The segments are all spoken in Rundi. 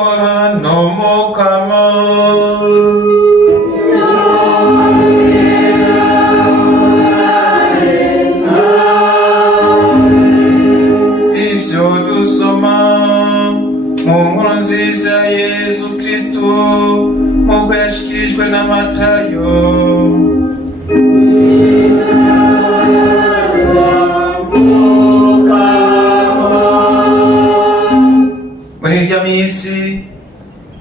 no mukama ivyo dusoma mu nkuru nziza ya Yesu Kristo nk'uko yashikirijwe na Matayo. Muri iryo minsi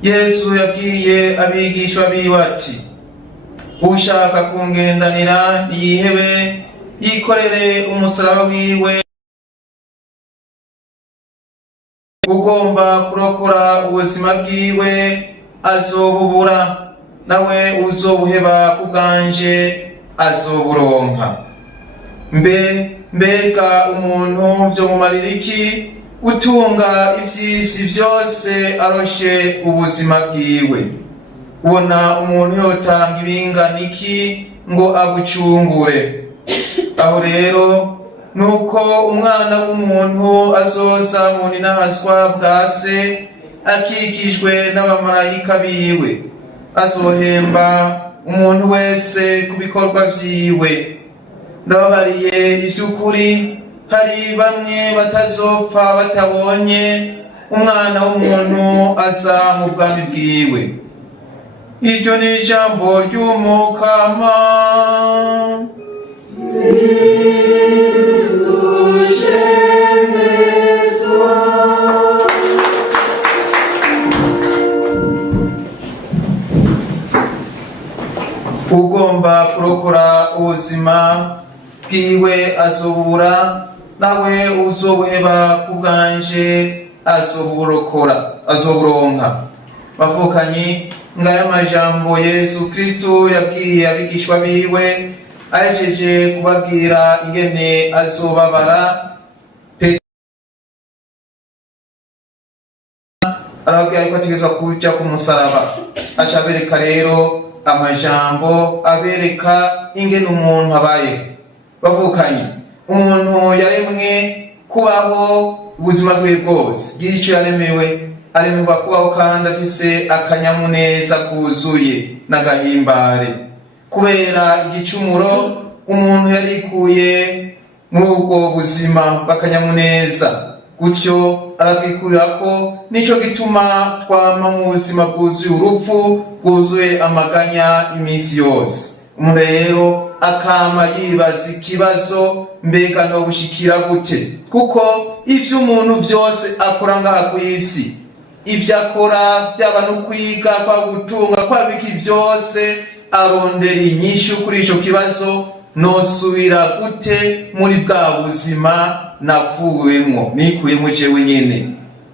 Yesu yabwiye abigishwa biwe ati, ushaka kungendanira yihebe yikorere umusaraba wiwe, ugomba kurokora ubuzima bwiwe azobubura, nawe uzobuheba kubwanje azoburonka. Mbega umuntu vyo mumarira iki gutunga ivy'isi vyose aroshe ubuzima bwiwe? Ubona umuntu yotanga ibingana iki ngo abucungure? Aho rero nuko umwana w'umuntu azoza mu ninahazwa bwa se akikijwe n'abamarayika biwe, azohemba umuntu wese ku bikorwa vyiwe. Ndababariye ivy'ukuri, hari bamwe batazopfa batabonye umwana w'umuntu aza mu bwami bwiwe. Iryo ni ijambo ry'umukama. Ugomba kurokora ubuzima bwiwe azobura, nawe uzobuheba kubwanje azoburonka. Bavukanyi, ngaya majambo Yesu Kristo yabwiye abigishwa biwe ahejeje kubabwira ingene azobabara. Arababwira yuko ategerezwa kuja ku musaraba. Aca abereka rero amajambo abereka ingene umuntu abaye. Bavukanyi, umuntu yaremwe kubaho ubuzima bwe bwose, gira ico yaremewe, aremerwa kubaho kandi afise akanyamuneza kuzuye n'agahimbare. Kubera igicumuro umuntu yarikuye muri ubwo buzima bw'akanyamuneza, gutyo arabwikurira ko nico gituma twama mu buzima bwuzuye urupfu, bwuzuye amaganya iminsi yose. Umuntu rero akama yibaza ikibazo, mbega no bushikira gute? Kuko ivyo umuntu vyose akora ngaha kw'isi, ivyo akora byaba no kwiga, kwa gutunga, kwa biki vyose arondera inyishu kuri ico kibazo, nosubira gute muri bwa buzima navuwemwo, nikuyemo jewe nyene.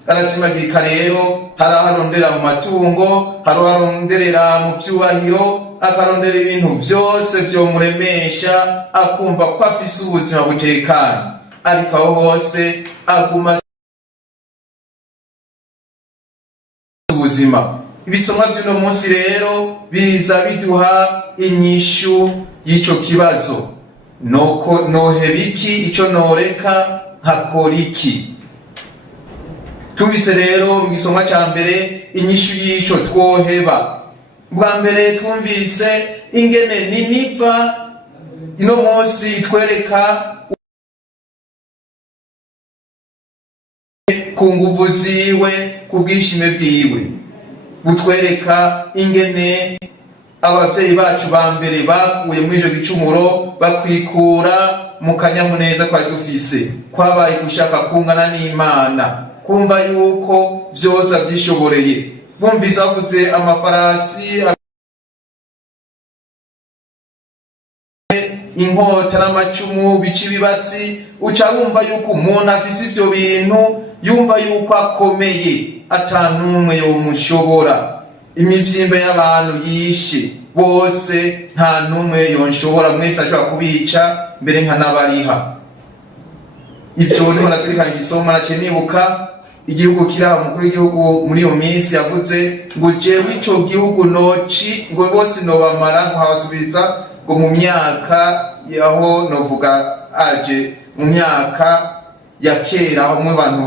Arazimagirika rero, hari aharondera mu matungo, hari aharonderera mu vyubahiro, akarondera ibintu vyose vyomuremesha, akumva ko afise ubuzima butekanye. Ariko aho hose aguma ubuzima. Ibisomwa vy'uno munsi rero biza biduha inyishu y'ico kibazo. Noheba iki? Ico noreka nkakora iki? Tumvise rero mu gisomwa ca mbere inyishu y'ico twoheba. Bwa mbere twumvise ingene Niniva ino munsi itwereka ku nguvu ziwe, ku bwishime bwiwe. Butwereka ingene abavyeyi bacu ba mbere bakuye muri ico gicumuro, bakwikura mu kanyamuneza kwa dufise, kwabaye gushaka kungana n'Imana, kumva yuko vyose avyishoboreye. Bumvise bavuze amafarasi, inkota n'amacumu bica ibibatsi, uca wumva yuko umuntu afise ivyo bintu, yumva yuko akomeye, atanumwe yomushobora. Imivyimba y'abantu yishe bose, nta numwe yonshobora, mwese ashobora kubica mbere nka n'abariha. Ivyo niho nazirikana igisoma, naciye nibuka igihugu kiraho umukuru w'igihugu muri iyo minsi yavuze ngo jewe ico gihugu noci ngo bose nobamara nkabasubiza ngo mu myaka yaho novuga aje mu myaka ya kera hamwe abantu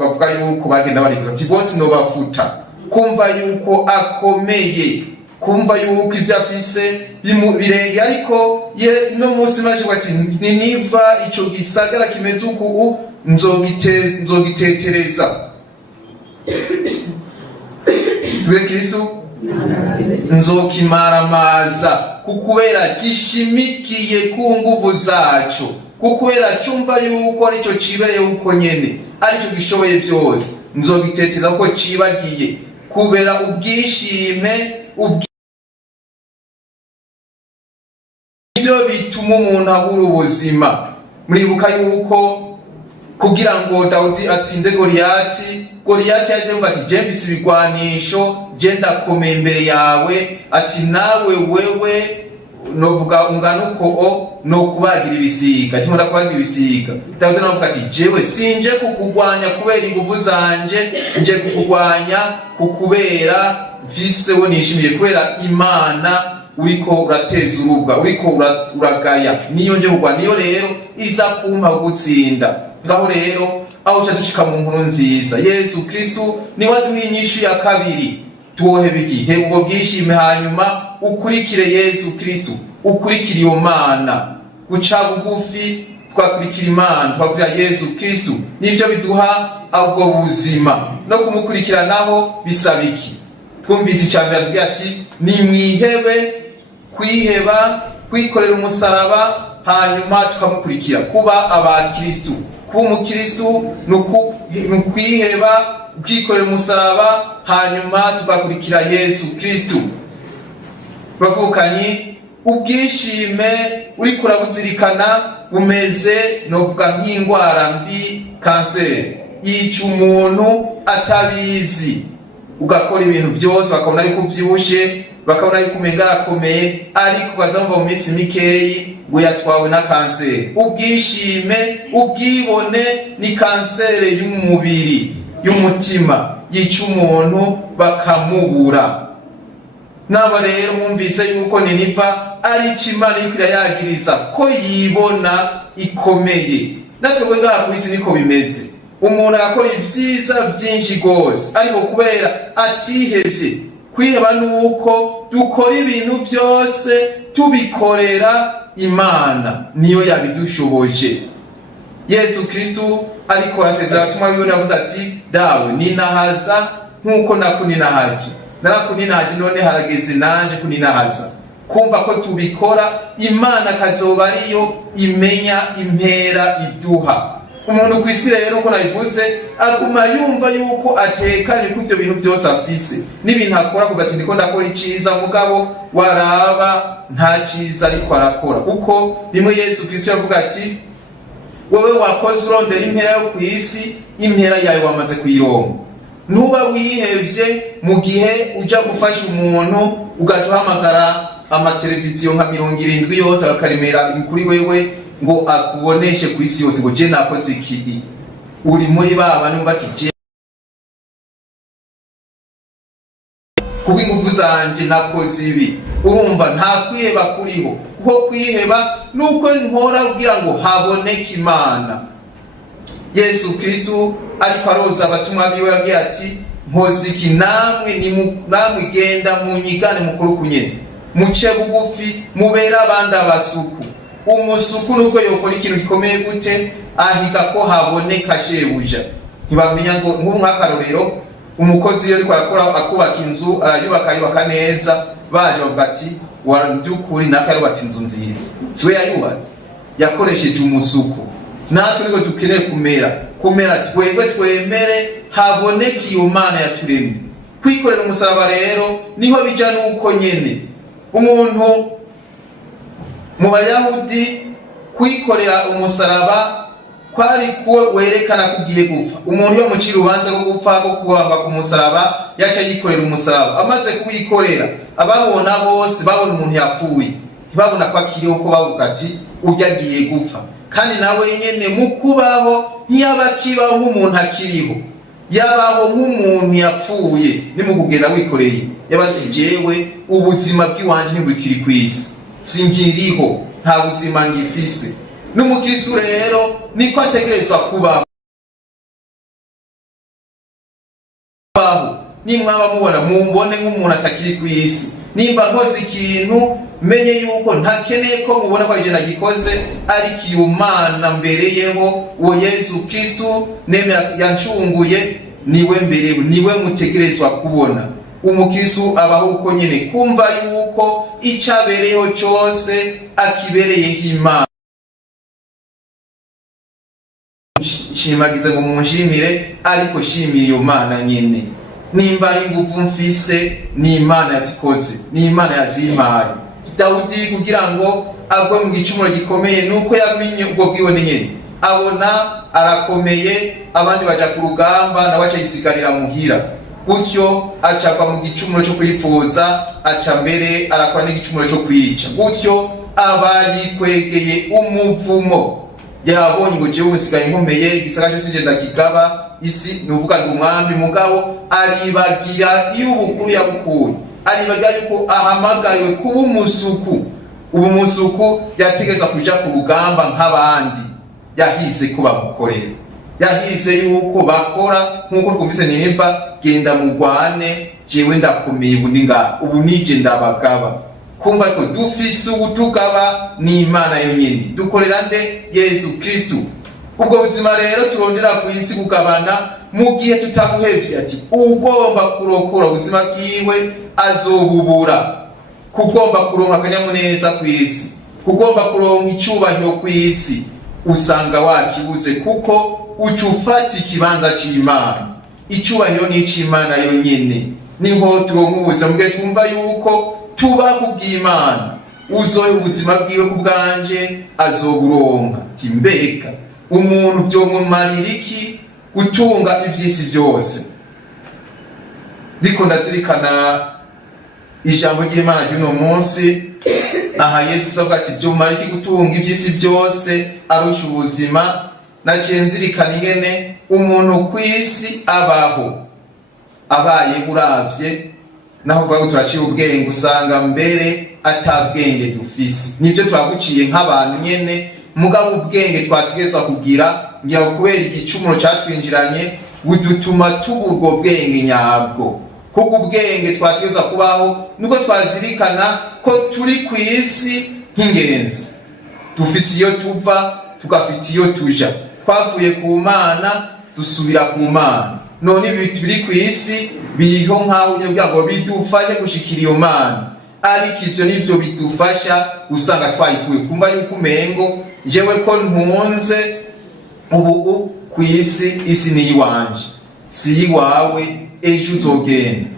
bavuga yuko bagenda barikuza ati bose no bafuta, kumva yuko akomeye, kumva yuko ibyo afise birenge, ariko no munsi maje ati niniva ico gisagara kimeze uku nzogitetereza. Tube Kristo nzokimaramaza, kukubera gishimikiye ku nguvu zacu, kukubera cyumva yuko arico cibereye uko nyene, arico gishoboye byose, nzogitetereza ko cibagiye, kubera ubwishime ibyo bituma umuntu abura ubuzima. Muribuka yuko kugira ngo Dawudi atsinde Goliyati yaje yumva ati je mfise ibigwanisho, je ndakomeye imbere yawe, ati nawe wewe novuga ungana uko no kubagira ibisiga, ati ndakubagira ibisiga. Dawudi navuga ati jewe sinje kukugwanya kubera inguvu zanje, nje kukugwanya kukubera mfise wo nishimiye, kubera Imana uriko urateza urubwa, uriko uragaya, niyo nje kugwa, niyo rero iza kumpa gutsinda. Ngaho rero aho dushika mu nkuru nziza, Yesu Kristo ni waduha inyishu ya kabiri, tuwohe bigihe ubwo bwishime, hanyuma ukurikire Yesu Kristo, ukurikire iyo Mana, guca bugufi twakurikira Imana, twakurikira Yesu Kristo, nivyo biduha ubwo buzima. No kumukurikira naho bisaba iki? Twumvise icyambere avuga ati ni mwihebe, kwiheba, kwikorera umusaraba, hanyuma tukamukurikira. Kuba abakristo, kuba umukristo nukwiheba, kwikorera umusaraba, hanyuma tukakurikira Yesu Kristo. Bavukanye, ubwishime uri kurabuzirikana bumeze novuga nk'indwara mbi, kanseri yica umuntu atabizi, ugakora ibintu byose bakabona yuko ubyibushe, bakabona yuko umenga arakomeye, ariko bazamva mu minsi mikeyi ngo yatwawe na kanseri. Ubwishime, ubwibone ni kanseri y'umubiri, y'umutima, yica umuntu bakamubura. Naba rero mwumvise yuko Niniva ari Imana iriko irayagiriza ko yibona ikomeye, natwe ngaha ku isi niko bimeze. Umuntu akora ibyiza byinshi gose, ariko kubera atihevye, kwiheba nuko dukora ibintu byose tubikorera Imana, niyo yabidushoboje. Yesu Kristo ariko arasezera atumwa biwe, yavuze ati dawe ninahaza nkuko nakuninahaje, narakuninahaje none harageze nanje kuninahaza. Kumva ko tubikora Imana kazoba ariyo imenya impera iduha. Umuntu kwisi rero ko nayivuze aguma yumva yuko atekanye ku byo bintu byose afise, n'ibintu akora kugati ndiko ndakora iciza, mugabo waraba nta ciza ariko arakora. Kuko rimwe Yesu Kristo yavuga ati wowe wakoze urondera impera yo kwisi, impera yawe wamaze kuyironka. Nuba wihevye mu gihe uja gufasha umuntu ugahamagara amateleviziyo nka 70 yose akarimera kuri wewe ngo akuboneshe ku isi yose ngo je nakoze iki, uri muri baba numva ati je kuba ingufu zanje nakoze ibi. Urumva nta kwiheba kuriho, kuko kwiheba nuko nkora kugira ngo haboneke Imana. Yesu Kristo ariko aroza abatumwa biwe yagiye ati mpoze iki, namwe genda munyigane mukuru kunyene, muce bugufi mubera abandi abasuku. Umusuku nuko yokora ikintu gikomeye gute, ahiga ko haboneka shebuja. Ntibamenya ngo nk'akarorero umukozi iyo ariko arakora akubaka inzu, arayubaka neza, baje bavuga ati byukuri nakarubatse inzu nziza, siwe yayubatse, yakoresheje umusuku. Natwe niko dukeneye kumera twemere haboneka iyo Mana yaturemye. Kwikorera umusaraba rero niho bija nuko nyene umuntu mu Bayahudi kwikorera umusaraba kwari kuwe werekana kugiye gupfa. Umuntu yo mucira ubanza rwo gupfa ko kubamba ku musaraba yaca yikorera umusaraba. Amaze kuyikorera ababona bose babona umuntu yapfuye, ntibabona ko akiriho, ko bavuga ati uryagiye gupfa. Kandi nawe nyene mu kubaho ntiyabakibaho nk'umuntu akiriho, yabaho nk'umuntu yapfuye. Ni mu kugenda wikoreye yabati jewe ubuzima bw'iwanje ntibukiri kwisi, singiriho, nta buzima ngifise. n'umukristo rero niko ategerezwa kubaho. Nimwaba mubona mumbone nk'umuntu atakiri ku isi, nimba nkoze ikintu menye yuko ntakeneye ko mubona ko ije nagikoze, ariko iyo Mana mbereyeho uwo Yesu Kristo neme yancunguye niwe mberewe, niwe mutegerezwa kubona. Umukristo abaho uko nyene, kumva yuko icabereyeho cyose akibereyeho Imana. Shimagize ngo munshimire, ariko shimira iyo Mana nyene. Nimba ari nguvu mfise ni Imana yazikoze, ni Imana yazimpaye. Dawudi kugira ngo agwe mu gicumuro gikomeye nuko yamenye ubwo bwibone nyene, abona arakomeye, abandi baja ku rugamba nawe aca yisigarira muhira, gutyo acagwa mu gicumuro cyo kwipfuza, aca mbere arakora n'igicumuro cyo kwica, gutyo abayikwegeye umuvumo. Yabonye ngo jewe usigaye nkomeye, igisagara cyose ngenda kigaba, isi nuvuga ngo umwami mugabo aribagira y'ubukuru yabukuye, aribagira yuko ahamagariwe kuba umusuku. Ubu musuku yategeka kuja ku rugamba nk'abandi, yahize ko bamukorera, yahize yuko bakora nkuko twumvise Nineva, genda mugwane jewe ndakomeye ubundi nga ubu nije ndabagaba. Kumva ko dufise ubutugaba ni Imana yonyine, dukorera nde? Yesu Kristo. Ubwo buzima rero turondera ku isi kugabana mu gihe tutabuhevye, ati ugomba kurokora ubuzima bwiwe azobubura. Kugomba kuronka akanyamuneza ku isi, kugomba kuronka icubahiro ku isi, usanga wakibuze kuko ucufata ikibanza c'Imana. Icubahiro ni c'Imana yonyene, niho turonka ubuzima bwe. Twumva yuko tuba kubw'Imana, uzoye ubuzima bwiwe kubwanje azoburonka. Timbeka umuntu byomumarira iki gutunga ivyisi byose? Ndiko ndazirikana ijambo ry'Imana ry'uno munsi, aha Yesu avuga ati byomumarira iki gutunga ivyisi byose arusha ubuzima. Naciye nzirikana ingene umuntu ku isi abaho, abaye uravye naho vuga ngo turaciye ubwenge, usanga mbere atabwenge dufise. Nibyo twaguciye nk'abantu nyene, mugabo ubwenge twategezwa kugira ngira kubera igicumuro cyatwinjiranye budutuma tuburwo bwenge nyabwo. Kuko ubwenge twategezwa kubaho nuko twazirikana ko turi ku isi nk'ingenzi, dufise iyo tuva tugafite iyo tuja, twavuye ku Mana dusubira ku Mana. None ibintu biri ku isi biriho nkaho ugira ngo bidufashe gushikira iyo Mana, ariko ivyo nivyo bidufasha usanga twayikuye. Kumva yuko umengo jewe ko ntunze ubu ku isi, isi ni iwanje si iwawe, ejo uzogenda.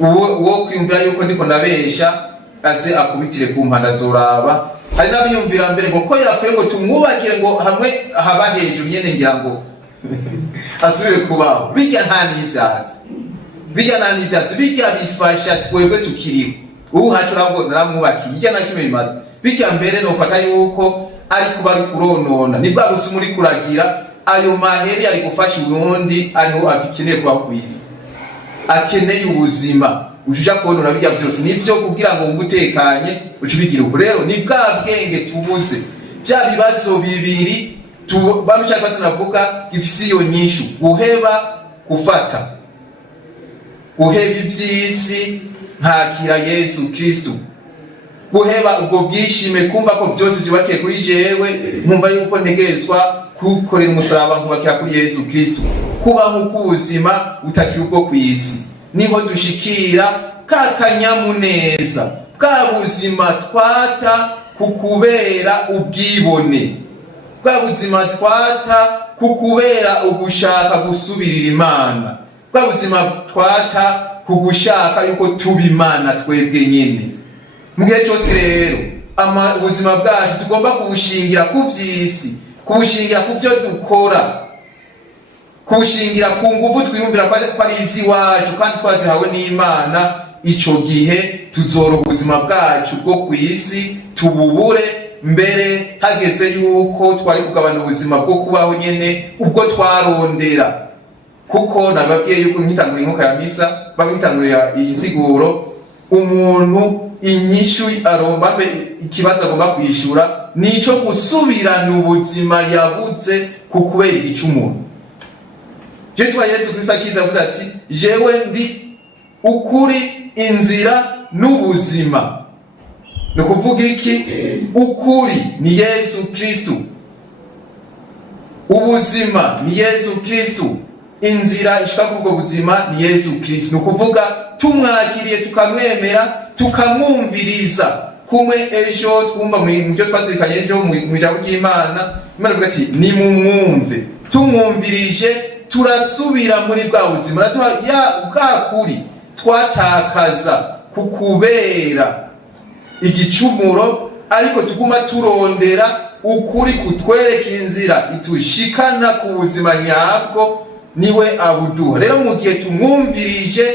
Uwo kwiyumvira yuko ndiko ndabesha aze akubitire ku mpanda zoraba. Hari n'abiyumvira mbere ngo ko yapfuye ngo tumwubakire ngo hamwe haba hejuru nyene ngira ngo asubire kubaho. Bijya nta n'ivyatsi, bijya nta n'ivyatsi, bijya bifasha twebwe tukiriho. Ubu hacura ngo naramwubakiye, ijya na kimwe bimaze. Bijya mbere nofata yuko ari kuba ari kuronona, ni bwa gusa muri kuragira ayo maheri ari gufasha ubundi, ariho abikeneye kuba ku isi, akeneye ubuzima. Ujuja konona bijya byose nivyo kugira ngo ngutekanye ucubigira uko. Rero ni bwa bwenge tubuze, bya bibazo bibiri bamushaka tunavuga gifisi iyo nyishu: guheba, gufata. Guheba ivyisi nkakira Yesu Kristo, guheba ubwo bwishime kumva ko byose byubakiye kuri jewe, nkumva yuko ntegerezwa kukorera umusaraba nkubakira kuri Yesu Kristo. Kubaho kubuzima utakiri ubwo ku isi, niho dushikira kakanyamuneza bwa buzima twata kukubera ubwibone, bwa buzima twata kukubera ugushaka gusubirira Imana, bwa buzima twata kugushaka yuko tuba Imana twebwe nyene. Mu gihe cyose rero ubuzima bwacu tugomba kubushingira ku vy'isi, kubushingira ku byo dukora, kubushingira ku nguvu twiyumvira ko ari izi wacu kandi twazihawe n'Imana. Ico gihe tuzoroha ubuzima bwacu bwo ku isi tububure, mbere hageze yuko twari kugabana ubuzima bwo kubaho nyene ubwo twarondera. Kuko nababwiye yuko nkitangura inkoka ya misa, babitangura iyi siguro, umuntu inyishu aromba ikibazo agomba kwishura nico gusubirana ubuzima yabuze ku kubera igicumuro. Je twa Yesu Kristo akiza avuga ati jewe ndi ukuri, inzira n'ubuzima. No kuvuga iki? Ukuri ni Yesu Kristo, ubuzima ni Yesu Kristo, inzira ishika kubwo buzima ni Yesu Kristo. No kuvuga tumwakiriye tukamwemera tukamwumviriza, kumwe ejo twumva mu byo twazirikanye ejo mu ijambo ry'Imana. Imana ivuga ati nimumwumve, tumwumvirije turasubira muri bwa buzima, raduha ya bwa kuri twatakaza kukubera igicumuro, ariko tuguma turondera ukuri kutwereka inzira itushikana ku buzima nyabwo, niwe abuduha. Rero mu gihe tumwumvirije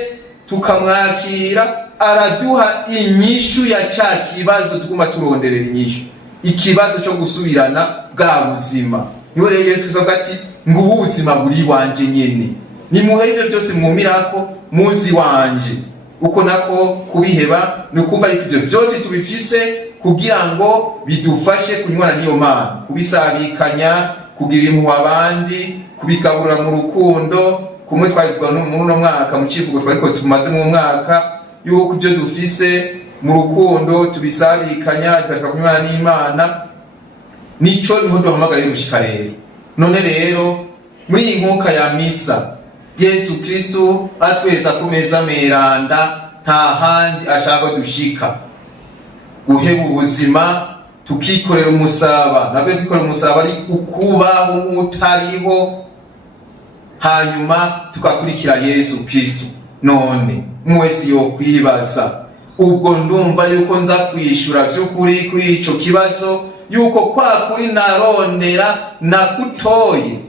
tukamwakira, araduha inyishu ya ca kibazo tuguma turonderera inyishu, ikibazo cyo gusubirana bwa buzima. Niwe rero Yesu Kristo ati ngubu ubuzima buri wanje nyene, nimuhe ibyo byose mwumirako muzi wanje. Uko nako kubiheba ni ukumva ibyo byose tubifise kugira ngo bidufashe kunywana n'iyo Mana, kubisabikanya, kugirira impuhwe abandi, kubikabura mu rukundo. Kumwe twagirwa muri uno mwaka mu civugo twariko tumaze mu mwaka, yuko ibyo dufise mu rukundo tubisabikanya, tukashaka kunywana n'Imana. Nico niho duhamagariye gushika rero. None rero muri iyi nkuka ya misa, Yesu Kristo atweza ku meza meranda, nta handi ashaka dushika. Guheba ubuzima tukikorera umusaraba, nabwo kwikorera umusaraba ari ukubaho utariho, hanyuma tukakurikira Yesu Kristo. None mwese yo kwibaza, ubwo ndumva yuko nza kwishura by'ukuri kuri ico kibazo, yuko kwa kuri narondera nagutoye,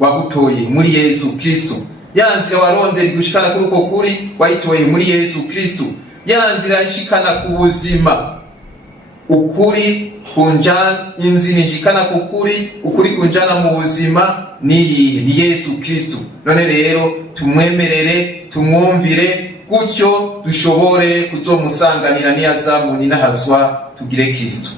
wagutoye muri Yesu Kristo. Yanzira warondera gushikana kuri uko kuri wayitoye muri Yesu Kristo. Yanzira ishikana ku buzima, ukuri kunjana, inzira ishikana ku kuri, ukuri kunjana mu buzima ni Yesu Kristo. None rero tumwemerere, tumwumvire, gutyo dushobore kuzomusanganira niyazamuni n'ahazwa tugire Kristo.